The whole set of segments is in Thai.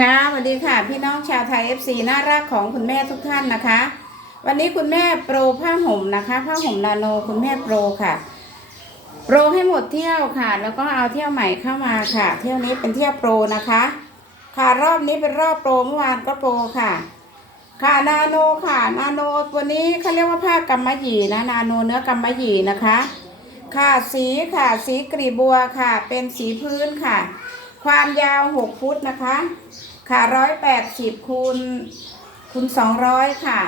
ค่ะสวัสดีค่ะ พี่น้องชาวไทย FC น่ารักของคุณแม่ทุกท่านนะคะ วันนี้คุณแม่โปรผ้าห่มนะคะ ผ้าห่มนาโนคุณแม่โปรค่ะ โปรให้หมดเที่ยวค่ะ แล้วก็เอาเที่ยวใหม่เข้ามาค่ะ เที่ยวนี้เป็นเที่ยวโปรนะคะ ค่ะรอบนี้เป็นรอบโปรเมื่อวานก็โปรค่ะ ค่ะนาโนค่ะนาโนตัวนี้เขาเรียกว่าผ้ากำมะหยี่นะนาโนเนื้อกำมะหยี่นะคะ ค่ะสีค่ะสีกรีบบัวค่ะ เป็นสีพื้นค่ะ ความยาว6ฟุตนะคะ ค่ะ180คูณคูณ200ค่ะ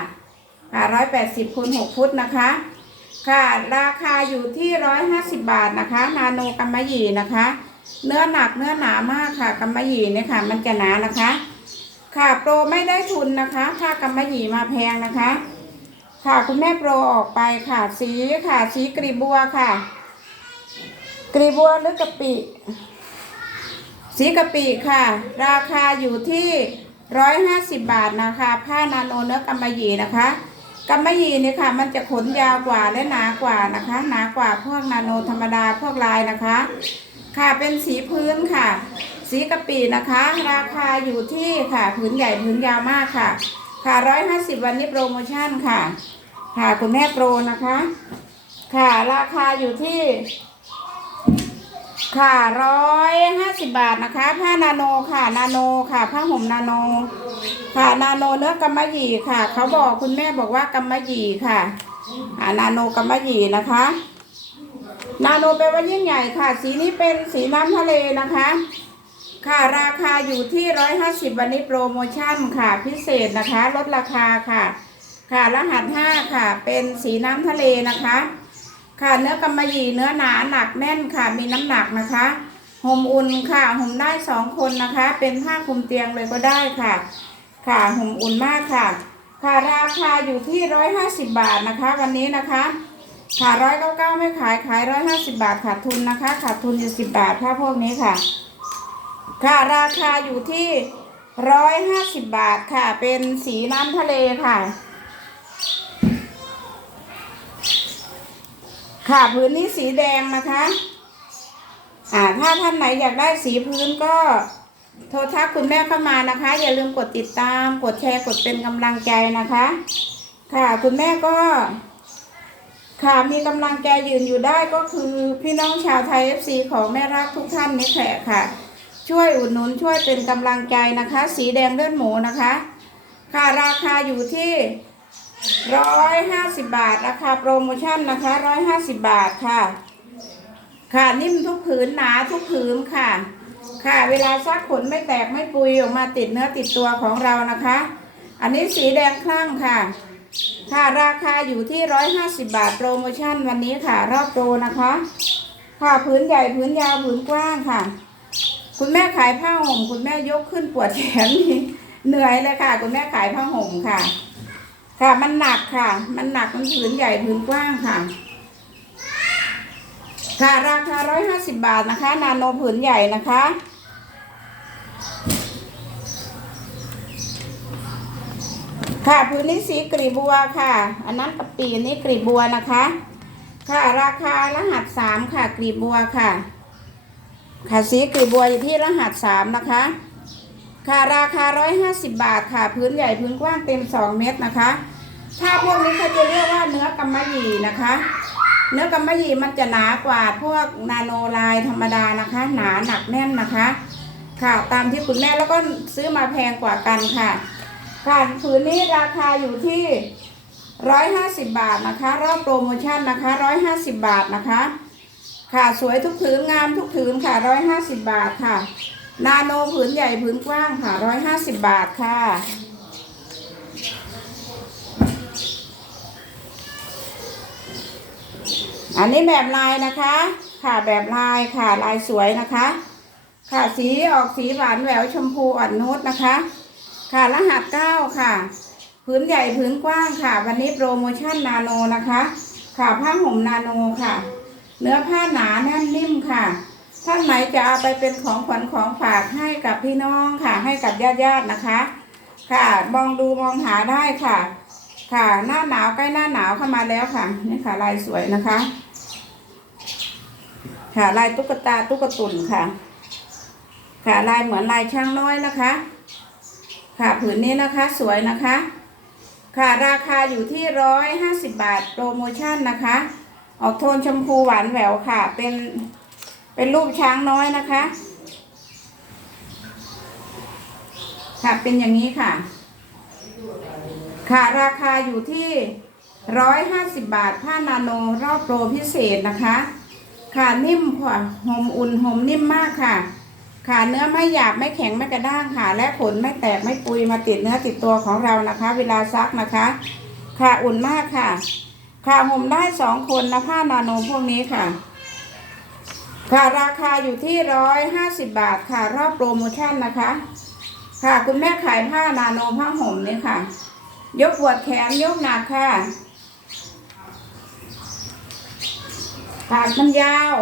ค่ะ180คูณ6ฟุตนะคะ ค่ะราคาอยู่ที่150บาทนะคะ นาโนกัมมะหยี่นะคะ เนื้อหนักเนื้อหนามากค่ะกัมมะหยี่เนี่ยค่ะ มันจะหนานะคะ ค่ะโปรไม่ได้ทุนนะคะผ้ากัมมะหยี่มาแพงนะคะ ค่ะคุณแม่โปรออกไปค่ะ สีค่ะสีกรีบัวค่ะ กรีบบัวหรือกะปิ สีกะปิค่ะ ราคาอยู่ที่ร้อยห้าสิบบาทนะคะ ผ้านาโนเนื้อกำมะหยี่นะคะกำมะหยี่นี่ค่ะ มันจะขนยาวกว่าและหนากว่านะคะ หนากว่าพวกนาโนธรรมดาพวกลายนะคะ ค่ะเป็นสีพื้นค่ะ สีกะปินะคะ ราคาอยู่ที่ค่ะผืนใหญ่ผืนยาวมากค่ะ ค่ะร้อยห้าสิบวันนี้โปรโมชั่นค่ะ ค่ะคุณแม่โปรนะคะ ค่ะราคาอยู่ที่ ค่ะร้อยห้าสิบบาทนะคะ ผ้านาโนค่ะนาโนค่ะผ้าห่มนาโน ค่ะนาโนเนื้อกำมะหยี่ค่ะ เขาบอกคุณแม่บอกว่ากำมะหยี่ค่ะอ่านาโนกำมะหยี่นะคะ นาโนแปลว่ายิ่งใหญ่ค่ะ สีนี้เป็นสีน้ำทะเลนะคะ ค่ะราคาอยู่ที่ร้อยห้าสิบวันนี้โปรโมชั่นค่ะ พิเศษนะคะ ลดราคาค่ะ ค่ะรหัสห้าค่ะ เป็นสีน้ำทะเลนะคะ ค่ะเนื้อกำมะหยี่เนื้อหนาหนักแน่นค่ะมีน้ำหนักนะคะห่มอุ่นค่ะห่มได้สองคนนะคะ เป็นผ้าคลุมเตียงเลยก็ได้ค่ะ ค่ะห่มอุ่นมากค่ะ ค่ะราคาอยู่ที่ร้อยห้าสิบบาทนะคะ วันนี้นะคะค่ะร้อยเก้าเก้าไม่ขายขายร้อยห้าสิบาทขาดทุนนะคะขาดทุนอยู่สิบบาทถ้าพวกนี้ค่ะ ค่ะราคาอยู่ที่ร้อยห้าสิบบาทค่ะ เป็นสีน้ำทะเลค่ะ ค่ะพื้นนี้สีแดงนะคะ อ่าถ้าท่านไหนอยากได้สีพื้นก็โทรทักคุณแม่เข้ามานะคะ อย่าลืมกดติดตาม กดแชร์กดเป็นกำลังใจนะคะ ค่ะคุณแม่ก็ ค่ะมีกำลังใจยืนอยู่ได้ก็คือพี่น้องชาวไทย FC ของแม่รักทุกท่านนี่แหละค่ะ ช่วยอุดหนุนช่วยเป็นกำลังใจนะคะ สีแดงเลือดหมูนะคะ ค่ะราคาอยู่ที่ ร้อยห้าสิบบาทราคาโปรโมชั่นนะคะร้อยห้าสิบบาทค่ะ ค่ะนิ่มทุกผืนหนาทุกผืนค่ะ ค่ะ เวลาซักขนไม่แตกไม่ปุยออกมาติดเนื้อติดตัวของเรานะคะ อันนี้สีแดงคลั่งค่ะ ค่ะราคาอยู่ที่ร้อยห้าสิบบาทโปรโมชั่นวันนี้ค่ะ รอบโปรนะคะ ค่ะผืนใหญ่ผืนยาวผืนกว้างค่ะ คุณแม่ขายผ้าห่ม คุณแม่ยกขึ้นปวดแขนเหนื่อยเลยค่ะ คุณแม่ขายผ้าห่มค่ะ ค่ะ มันหนักค่ะ มันหนักมันผืนใหญ่ผืนกว้างค่ะ ค่ะราคาร้อยห้าสิบบาทนะคะ นาโนผืนใหญ่นะคะ ค่ะผืนนี้สีกรีบบัวค่ะ อันนั้นกะปีอันนี้กรีบบัวนะคะ ค่ะราคารหัสสามค่ะกรีบบัวค่ะ ค่ะสีกรีบบัวอยู่ที่รหัสสามนะคะค่ะราคาร้อยห้าสิบบาทค่ะ พื้นใหญ่พื้นกว้างเต็มสองเมตรนะคะ ถ้าพวกนี้เขาจะเรียกว่าเนื้อกำมะหยี่นะคะ เนื้อกำมะหยี่มันจะหนากว่าพวกนาโนลายธรรมดานะคะ หนาหนักแน่นนะคะ ค่ะตามที่คุณแม่แล้วก็ซื้อมาแพงกว่ากันค่ะ ค่ะผืนนี้ราคาอยู่ที่ร้อยห้าสิบบาทนะคะ รอบโปรโมชั่นนะคะร้อยห้าสิบบาทนะคะ ค่ะสวยทุกผืนงามทุกผืนค่ะร้อยห้าสิบบาทค่ะ นาโนผืนใหญ่ผืนกว้างค่ะร้อยห้าสิบบาทค่ะ อันนี้แบบลายนะคะ ค่ะแบบลายค่ะลายสวยนะคะ ค่ะสีออกสีหวานแหววชมพูอ่อนนุชนะคะ ค่ะรหัสเก้าค่ะผืนใหญ่ผืนกว้างค่ะ วันนี้โปรโมชั่นนาโนนะคะ ค่ะผ้าห่มนาโนค่ะ เนื้อผ้าหนาแน่นนิ่มค่ะ ท่านไหนจะเอาไปเป็นของขวัญของฝากให้กับพี่น้องค่ะ ให้กับญาติญาตินะคะ ค่ะมองดูมองหาได้ค่ะ ค่ะหน้าหนาวใกล้หน้าหนาวเข้ามาแล้วค่ะนี่ค่ะลายสวยนะคะ ค่ะ ลายตุ๊กตาตุ๊กตุนค่ะ ค่ะลายเหมือนลายช่างน้อยนะคะ ค่ะผืนนี้นะคะสวยนะคะ ค่ะราคาอยู่ที่ร้อยห้าสิบบาทโปรโมชั่นนะคะ ออกโทนชมพูหวานแหววค่ะ เป็นเป็นรูปช้างน้อยนะคะ ค่ะเป็นอย่างนี้ค่ะ ค่ะราคาอยู่ที่ร้อยห้าสิบบาทผ้านาโนรอบโปรพิเศษนะคะ ค่ะนิ่มค่ะหอมอุ่นหอมนิ่มมากค่ะค่ะเนื้อไม่หยาบไม่แข็งไม่กระด้างค่ะ และขนไม่แตกไม่ปุยมาติดเนื้อติดตัวของเรานะคะ เวลาซักนะคะค่ะอุ่นมากค่ะค่ะห่มได้สองคนนะผ้านาโนพวกนี้ค่ะ ค่ะราคาอยู่ที่ร้อยห้าสิบบาทค่ะ รอบโปรโมชั่นนะคะ ค่ะคุณแม่ขายผ้านาโนผ้าห่มนี่ค่ะ ยกปวดแขนยกหนักค่ะ ปากมันยาว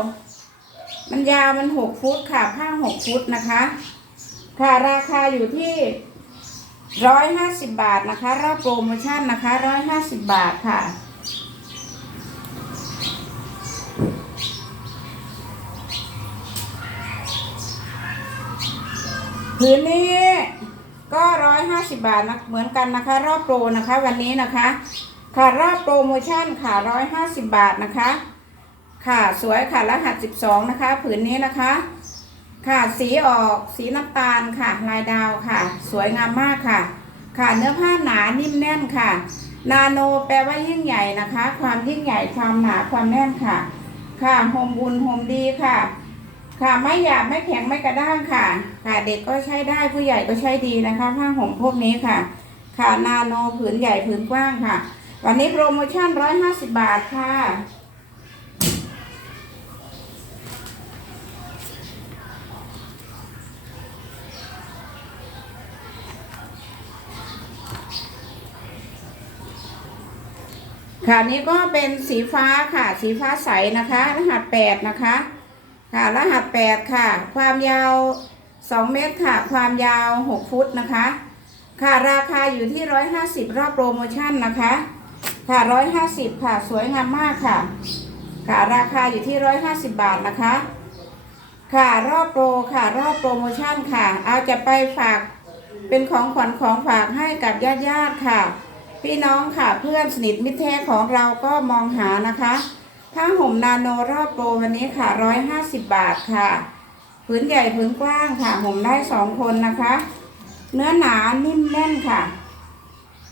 มันยาวมันหกฟุตค่ะ ผ้าหกฟุตนะคะ ค่ะราคาอยู่ที่ร้อยห้าสิบบาทนะคะรอบโปรโมชั่นนะคะร้อยห้าสิบบาทค่ะผืนนี้ก็ร้อยห้าสิบาทนะเหมือนกันนะคะ รอบโปรนะคะ วันนี้นะคะ ค่ะรอบโปรโมชั่นค่ะร้อยห้าสิบบาทนะคะ ค่ะสวยค่ะรหัสสิบสองนะคะ ผืนนี้นะคะ ค่ะสีออกสีน้ำตาลค่ะ ลายดาวค่ะ สวยงามมากค่ะ ค่ะเนื้อผ้าหนานิ่มแน่นค่ะ นาโนแปลว่ายิ่งใหญ่นะคะ ความยิ่งใหญ่ความหนาความแน่นค่ะ ค่ะโฮมบุญโฮมดีค่ะ ค่ะไม่หยาบไม่แข็งไม่กระด้างค่ะ ค่ะเด็กก็ใช้ได้ผู้ใหญ่ก็ใช้ดีนะคะ ผ้าห่มพวกนี้ค่ะ ค่ะนาโนผืนใหญ่ผืนกว้างค่ะ วันนี้โปรโมชั่นร้อยห้าสิบบาทค่ะ ค่ะนี่ก็เป็นสีฟ้าค่ะ สีฟ้าใสนะคะ รหัสแปดนะคะ ค่ะ รหัสแปดค่ะ ความยาวสองเมตรค่ะ ความยาวหกฟุตนะคะ ค่ะ ราคาอยู่ที่ร้อยห้าสิบรอบโปรโมชั่นนะคะ ค่ะร้อยห้าสิบค่ะ สวยงามมากค่ะ ค่ะ ราคาอยู่ที่ร้อยห้าสิบบาทนะคะ ค่ะ รอบโปรค่ะ รอบโปรโมชั่นค่ะ เอาจะไปฝากเป็นของขวัญของฝากให้กับญาติญาติๆค่ะ พี่น้องค่ะเพื่อนสนิทมิตรแท้ของเราก็มองหานะคะผ้าห่มนาโนรอบโปรวันนี้ค่ะร้อยห้าสิบบาทค่ะผืนใหญ่ผืนกว้างค่ะห่มได้สองคนนะคะ เนื้อหนานิ่มแน่นค่ะ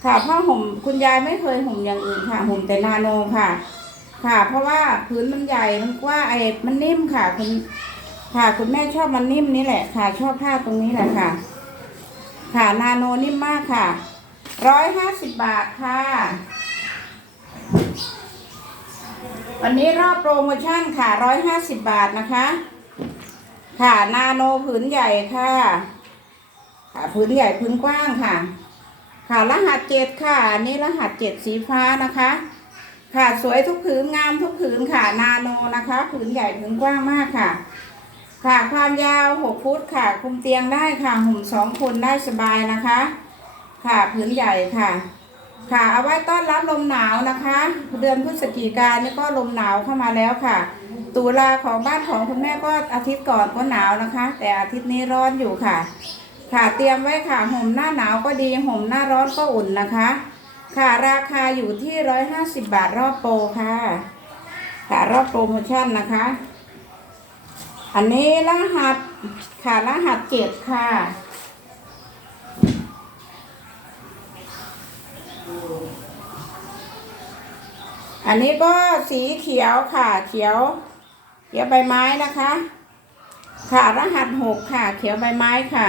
ค่ะผ้าห่มคุณยายไม่เคยห่มอย่างอื่นค่ะห่มแต่นาโนค่ะ ค่ะ เพราะว่าพื้นมันใหญ่มันกว้างไอ้มันนิ่มค่ะคุณค่ะคุณแม่ชอบมันนิ่มนี่แหละค่ะ ชอบผ้าตรงนี้แหละค่ะ ค่ะนาโนนิ่มมากค่ะ ร้อยห้าสิบบาทค่ะ วันนี้รอบโปรโมชั่นค่ะร้อยห้าสิบบาทนะคะ ค่ะนาโนผืนใหญ่ค่ะ ค่ะผืนใหญ่ผืนกว้างค่ะ ค่ะรหัสเจ็ดค่ะนนี้รหัสเจ็ดสีฟ้านะคะ ค่ะสวยทุกผืนงามทุกผืนค่ะนาโนนะคะผืนใหญ่ผืนกว้างมากค่ะค่ะความยาวหกฟุตค่ะ คุมเตียงได้ค่ะ ห่มสองคนได้สบายนะคะ ค่ะผืนใหญ่ค่ะ ค่ะ เอาไว้ต้อนรับลมหนาวนะคะ เดือนพฤศจิกายนนี่ก็ลมหนาวเข้ามาแล้วค่ะ ตุลาของบ้านของคุณแม่ก็อาทิตย์ก่อนก็หนาวนะคะ แต่อาทิตย์นี้ร้อนอยู่ค่ะ ค่ะเตรียมไว้ค่ะห่มหน้าหนาวก็ดีห่มหน้าร้อนก็อุ่นนะคะ ค่ะราคาอยู่ที่ร้อยห้าสิบบาทรอบโปรค่ะ ค่ะรอบโปรโมชั่นนะคะ อันนี้รหัสค่ะรหัสเจ็ดค่ะ อันนี้ก็สีเขียวค่ะเขียวเขียวใบไม้นะคะ ค่ะรหัสหกค่ะ เขียวใบไม้ค่ะ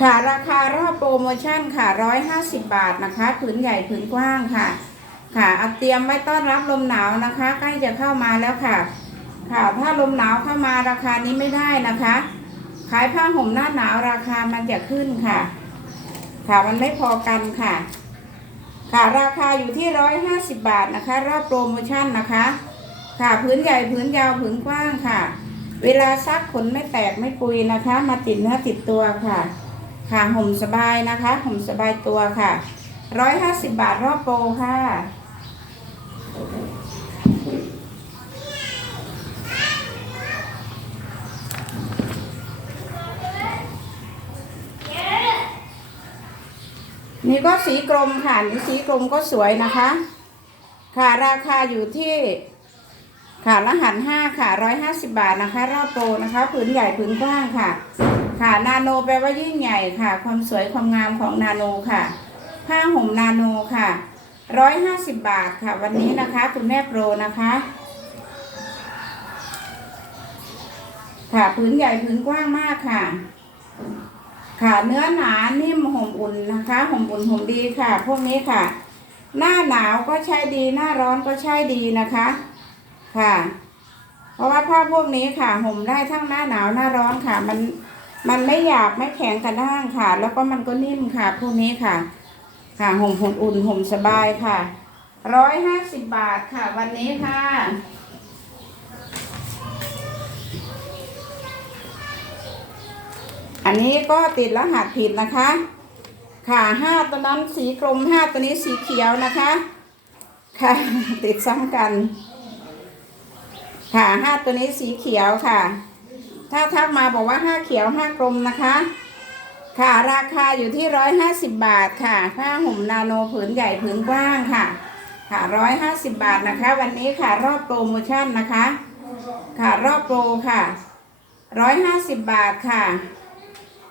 ค่ะราคารอบโปรโมชั่นค่ะร้อยห้าสิบบาทนะคะผืนใหญ่ผืนกว้างค่ะ ค่ะเอาเตรียมไว้ต้อนรับลมหนาวนะคะ ใกล้จะเข้ามาแล้วค่ะ ค่ะถ้าลมหนาวเข้ามาราคานี้ไม่ได้นะคะ ขายผ้าห่มหน้าหนาวราคามันจะขึ้นค่ะ ค่ะมันไม่พอกันค่ะ ค่ะราคาอยู่ที่ร้อยห้าสิบบาทนะคะ รอบโปรโมชั่นนะคะ ค่ะพื้นใหญ่พื้นยาวพื้นกว้างค่ะ เวลาซักขนไม่แตกไม่ปุยนะคะ มาติดเนื้อติดตัวค่ะ ค่ะห่มสบายนะคะห่มสบายตัวค่ะร้อยห้าสิบบาทรอบโปรค่ะ นี่ก็สีกรมค่ะนี่สีกรมก็สวยนะคะ ค่ะราคาอยู่ที่ค่ะรหัสห้าค่ะร้อยห้าสิบาทนะคะ รอบโปรนะคะ ผืนใหญ่ผืนกว้างค่ะ ค่ะนาโนแปลว่ายิ่งใหญ่ค่ะ ความสวยความงามของนาโนค่ะ ผ้าห่มนาโนค่ะร้อยห้าสิบบาทค่ะ วันนี้นะคะคุณแม่โปรนะคะ ค่ะผืนใหญ่ผืนกว้างมากค่ะ ค่ะเนื้อหนานิ่มห่มอุ่นนะคะห่มอุ่นห่มดีค่ะ พวกนี้ค่ะ หน้าหนาวก็ใช้ดี หน้าร้อนก็ใช้ดีนะคะ ค่ะ เพราะว่าผ้าพวกนี้ค่ะห่มได้ทั้งหน้าหนาวหน้าร้อนค่ะ มันมันไม่หยาบไม่แข็งกระด้างค่ะ แล้วก็มันก็นิ่มค่ะ พวกนี้ค่ะ ค่ะห่มห่มอุ่นห่มสบายค่ะร้อยห้าสิบบาทค่ะ วันนี้ค่ะ อันนี้ก็ติดรหัสผิดนะคะ ค่ะห้าตัวนั้นสีกรมห้าตัวนี้สีเขียวนะคะ ค่ะติดซ้ำกัน ค่ะห้าตัวนี้สีเขียวค่ะ ถ้าทักมาบอกว่าห้าเขียวห้ากรมนะคะ ค่ะราคาอยู่ที่ร้อยห้าสิบบาทค่ะผ้าห่มนาโนผืนใหญ่ผืนกว้างค่ะค่ะร้อยห้าสิบบาทนะคะ วันนี้ค่ะรอบโปรโมชั่นนะคะ ค่ะรอบโปรค่ะร้อยห้าสิบบาทค่ะ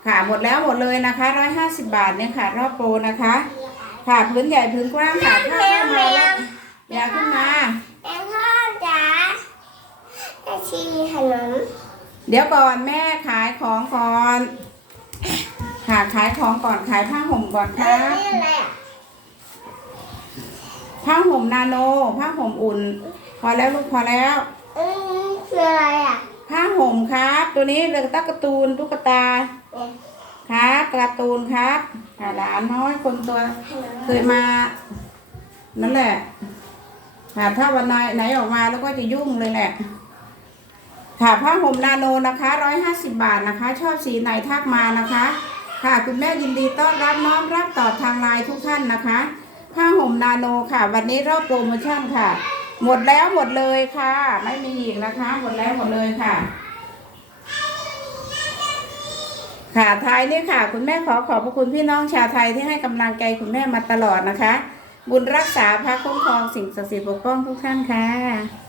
ค่ะหมดแล้วหมดเลยนะคะร้อยห้าสิบาทเนี่ยค่ะ รอบโปรนะคะ ค่ะพื้นใหญ่พื้นกว้างค่ะถ้าเข้ามาแล้วอยากขึ้นมาแม่พ่อจ๋าแม่ชีมีขนมเดี๋ยวก่อนแม่ขายของก่อน ค่ะขายของก่อนขายผ้าห่มก่อนคเอ้รัยบนี่อะไรอะผ้าห่มนาโนผ้าห่มอุ่น พอแล้วลูกพอแล้วเอ้ยคืออะไรอะผ้าห่มครับ ตัวนี้เรื่องตักการ์ตูนตุ๊กตาเนี่ย ครับการ์ตูนครับหลานน้อยคนตัว เคยมา นั่นแหละค่ะถ้าวันไหนไหนออกมาแล้วก็จะยุ่งเลยแหละค่ะผ้าห่มนาโนนะคะร้อยห้าสิบาทนะคะ ชอบสีไหนทักมานะคะ ค่ะคุณแม่ยินดีต้อนรับน้อมรับต่อทางไลน์ทุกท่านนะคะผ้าห่มนาโนค่ะ วันนี้รอบโปรโมชั่นค่ะ หมดแล้วหมดเลยค่ะ ไม่มีอีกนะคะ หมดแล้วหมดเลยค่ะ ค่ะท้ายนี่ค่ะ คุณแม่ขอขอบพระคุณพี่น้องชาวไทยที่ให้กำลังใจคุณแม่มาตลอดนะคะ บุญรักษาพระคุ้มครองสิ่งศักดิ์สิทธิ์ปกป้องทุกท่านค่ะ